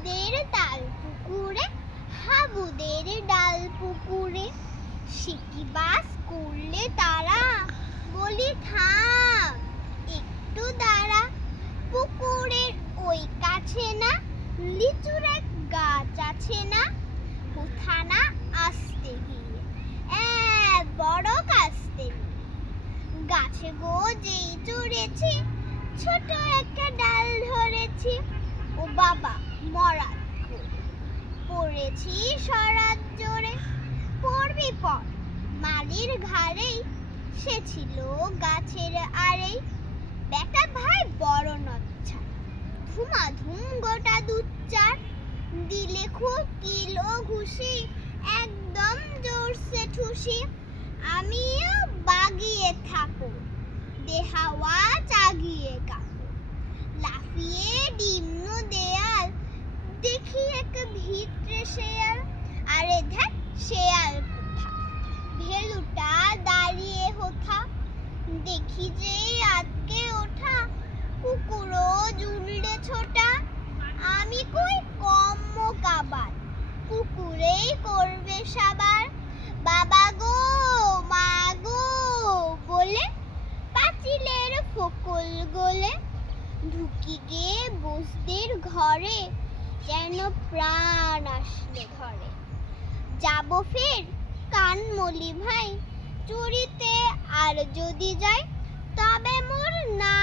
হাবুদের তাল পুকুরে, হাবুদের ডাল পুকুরে, সিকি বাস করলে তারা, বলি থাম একটু দাঁড়া। পুকুরের ওই কাছে না লিচুর এক গাছ আছে না, উঠানা আসতে গিয়ে বড় কাস্তে নিয়ে, গাছে গো যেই চড়েছি ছোট একটা ডাল ধরেছি, ও বাবা মরার ঘরে পড়েছি সরাত জোরে। পড়বি পর মালির ঘাড়েই, সে ছিল গাছের আড়েই, বেটা ভাই বড় নচ্ছা, ধুমাধুম গোটা দুচ্চার, দিলে খুব কিলো ঘুষি, একদম জোরসে ঠুসি। আমিও বাগিয়ে থাকো, দেহাওয়া চাগিয়ে কাকো, লাফিয়ে ডিম্ন দেয়াল, দেখি এক ভিতরে শেয়াল, আরে ধ্যাৎ শেয়াল কোথা, ভেলুটা দাঁড়িয়ে হোথা, দেখি যে আজকে ওঠা, কুকুরও জুড়লে ছোটা, আমি কই কম্ম কাবার, কুকুরেই করবে সাবার। বাবা গো মা গো বলে পাঁচিলের ফোকল গলে, ঢুকি গিয়ে বসদের ঘরে, যেন প্রাণ আসলে ধরে। যাব ফের কানমলি ভাই, চুরিতে আর যদি যাই, তবে মোর না